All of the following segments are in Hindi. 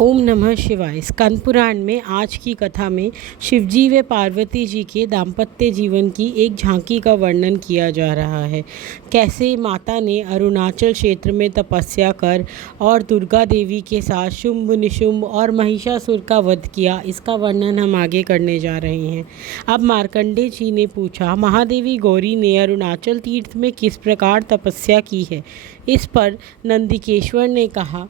ओम नमः शिवाय। स्कंद पुराण में आज की कथा में शिवजी व पार्वती जी के दाम्पत्य जीवन की एक झांकी का वर्णन किया जा रहा है। कैसे माता ने अरुणाचल क्षेत्र में तपस्या कर और दुर्गा देवी के साथ शुंभ निशुंभ और महिषासुर का वध किया, इसका वर्णन हम आगे करने जा रहे हैं। अब मार्कंडेय जी ने पूछा, महादेवी गौरी ने अरुणाचल तीर्थ में किस प्रकार तपस्या की है। इस पर नंदिकेश्वर ने कहा,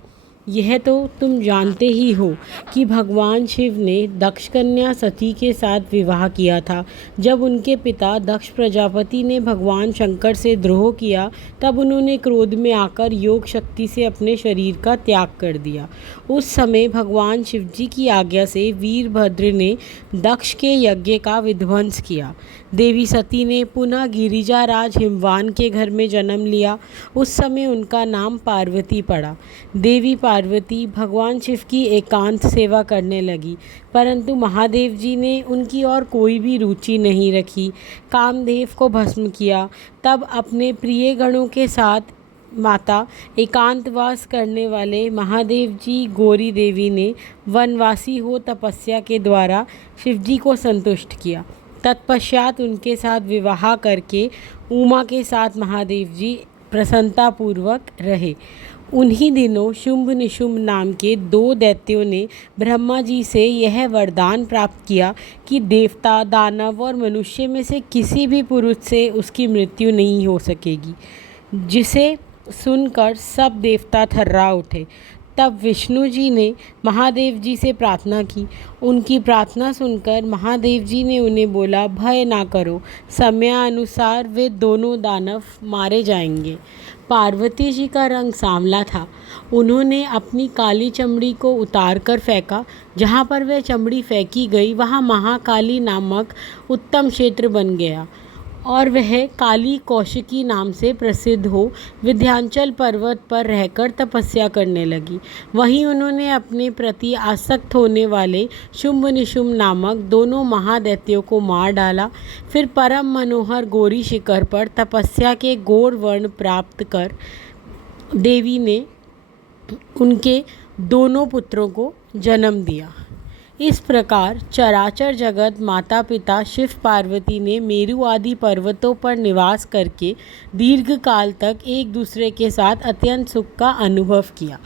यह तो तुम जानते ही हो कि भगवान शिव ने दक्ष कन्या सती के साथ विवाह किया था। जब उनके पिता दक्ष प्रजापति ने भगवान शंकर से द्रोह किया, तब उन्होंने क्रोध में आकर योग शक्ति से अपने शरीर का त्याग कर दिया। उस समय भगवान शिवजी की आज्ञा से वीरभद्र ने दक्ष के यज्ञ का विध्वंस किया। देवी सती ने पुनः गिरिजाराज हिमवान के घर में जन्म लिया। उस समय उनका नाम पार्वती पड़ा। देवी पार्वती भगवान शिव की एकांत सेवा करने लगी, परंतु महादेव जी ने उनकी और कोई भी रुचि नहीं रखी। कामदेव को भस्म किया। तब अपने प्रिय गणों के साथ माता एकांतवास करने वाले महादेव जी गौरी देवी ने वनवासी हो तपस्या के द्वारा शिवजी को संतुष्ट किया। तत्पश्चात उनके साथ विवाह करके उमा के साथ महादेव जी प्रसन्नतापूर्वक रहे। उन्हीं दिनों शुंभ निशुंभ नाम के दो दैत्यों ने ब्रह्मा जी से यह वरदान प्राप्त किया कि देवता, दानव और मनुष्य में से किसी भी पुरुष से उसकी मृत्यु नहीं हो सकेगी। जिसे सुनकर सब देवता थर्रा उठे। तब विष्णु जी ने महादेव जी से प्रार्थना की। उनकी प्रार्थना सुनकर महादेव जी ने उन्हें बोला, भय ना करो, समयानुसार वे दोनों दानव मारे जाएंगे। पार्वती जी का रंग सांवला था। उन्होंने अपनी काली चमड़ी को उतार कर फेंका। जहाँ पर वह चमड़ी फेंकी गई वहाँ महाकाली नामक उत्तम क्षेत्र बन गया और वह काली कौशिकी नाम से प्रसिद्ध हो विंध्याचल पर्वत पर रहकर तपस्या करने लगी। वहीं उन्होंने अपने प्रति आसक्त होने वाले शुंभ निशुंभ नामक दोनों महादैत्यों को मार डाला। फिर परम मनोहर गौरी शिखर पर तपस्या के गौर वर्ण प्राप्त कर देवी ने उनके दोनों पुत्रों को जन्म दिया। इस प्रकार चराचर जगत माता पिता शिव पार्वती ने मेरु आदि पर्वतों पर निवास करके दीर्घ काल तक एक दूसरे के साथ अत्यंत सुख का अनुभव किया।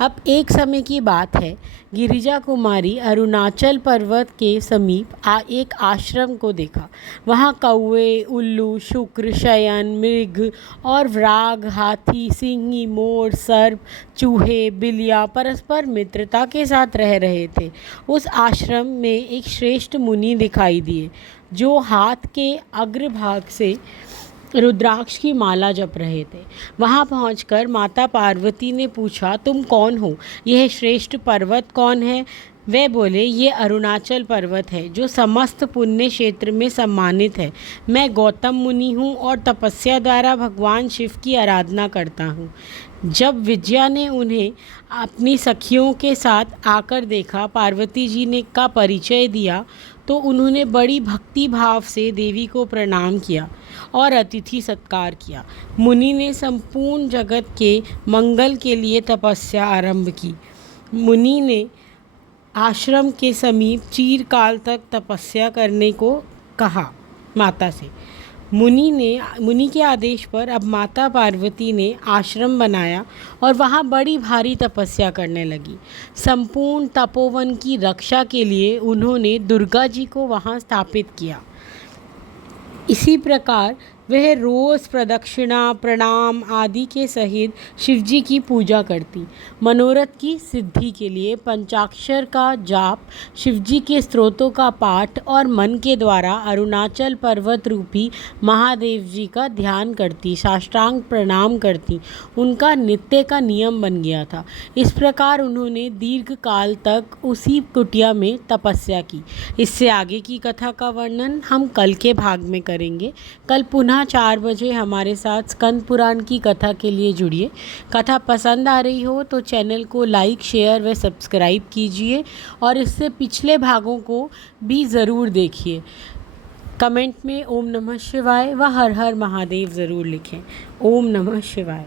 अब एक समय की बात है, गिरिजा कुमारी अरुणाचल पर्वत के समीप एक आश्रम को देखा। वहाँ कौवे, उल्लू, शुक्र, शयन, मृग और व्राग, हाथी, सिंही, मोर, सर्प, चूहे, बिल्लियाँ परस्पर मित्रता के साथ रह रहे थे। उस आश्रम में एक श्रेष्ठ मुनि दिखाई दिए, जो हाथ के अग्रभाग से रुद्राक्ष की माला जप रहे थे। वहां पहुंचकर माता पार्वती ने पूछा, तुम कौन हो? यह श्रेष्ठ पर्वत कौन है? वे बोले, ये अरुणाचल पर्वत है, जो समस्त पुण्य क्षेत्र में सम्मानित है। मैं गौतम मुनि हूँ और तपस्या द्वारा भगवान शिव की आराधना करता हूँ। जब विजया ने उन्हें अपनी सखियों के साथ आकर देखा, पार्वती जी ने का परिचय दिया, तो उन्होंने बड़ी भक्ति भाव से देवी को प्रणाम किया और अतिथि सत्कार किया। मुनि ने संपूर्ण जगत के मंगल के लिए तपस्या आरंभ की। मुनि ने आश्रम के समीप चिरकाल तक तपस्या करने को कहा माता से। मुनि के आदेश पर अब माता पार्वती ने आश्रम बनाया और वहाँ बड़ी भारी तपस्या करने लगी। संपूर्ण तपोवन की रक्षा के लिए उन्होंने दुर्गा जी को वहाँ स्थापित किया। इसी प्रकार वह रोज़ प्रदक्षिणा, प्रणाम आदि के सहित शिवजी की पूजा करती। मनोरथ की सिद्धि के लिए पंचाक्षर का जाप, शिवजी के स्तोत्रों का पाठ और मन के द्वारा अरुणाचल पर्वत रूपी महादेव जी का ध्यान करती, साष्टांग प्रणाम करती। उनका नित्य का नियम बन गया था। इस प्रकार उन्होंने दीर्घ काल तक उसी कुटिया में तपस्या की। इससे आगे की कथा का वर्णन हम कल के भाग में करेंगे। कल पुनः 4 बजे हमारे साथ स्कंद पुराण की कथा के लिए जुड़िए। कथा पसंद आ रही हो तो चैनल को लाइक, शेयर व सब्सक्राइब कीजिए और इससे पिछले भागों को भी ज़रूर देखिए। कमेंट में ओम नमः शिवाय व हर हर महादेव ज़रूर लिखें। ओम नमः शिवाय।